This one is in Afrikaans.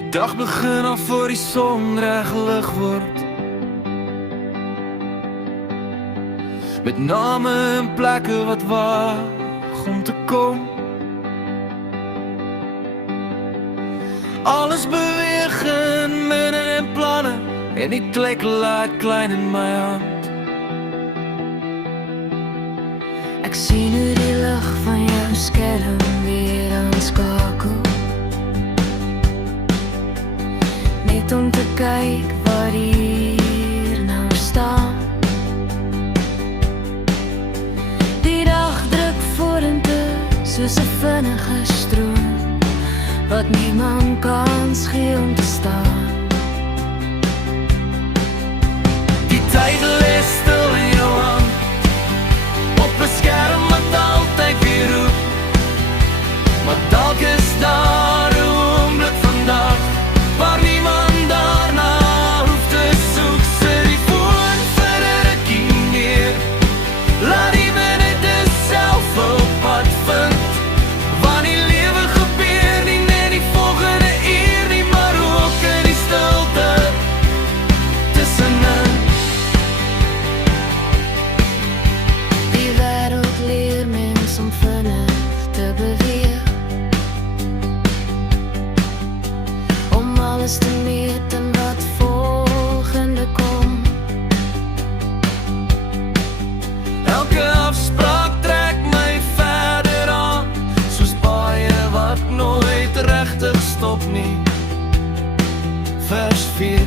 Die dag begin al voor die son reg lig word, met name en plekke wat wag om te kom. Alles beweeg in minne en planne, en die klik laat klein in my hand. Ek sien hoe die lig van jou skerm weer aanskakel, net om te kyk wat hier nou staan. Die dag druk vorentoe soos 'n vinnige stroom, wat niemand kans gee om te staan. Die tyd lê stil in jou hand, op 'n skerm wat altyd weer roep. Maar dalk is daar 'n oomblik vandag, waar niemand daarna hoef te soek. Sit die foon vir 'n rukkie neer, laat die minute self op pad vind. Want die lewe gebeur nie net die volgende uur nie, maar ook in die stilte tussenin. Die wêreld leer mens om vinnig te beweeg, om alles te meet en wat volgende kom. Elke afspraak trek my verder aan, soos baie wat nooit regtig stop nie. Vers 4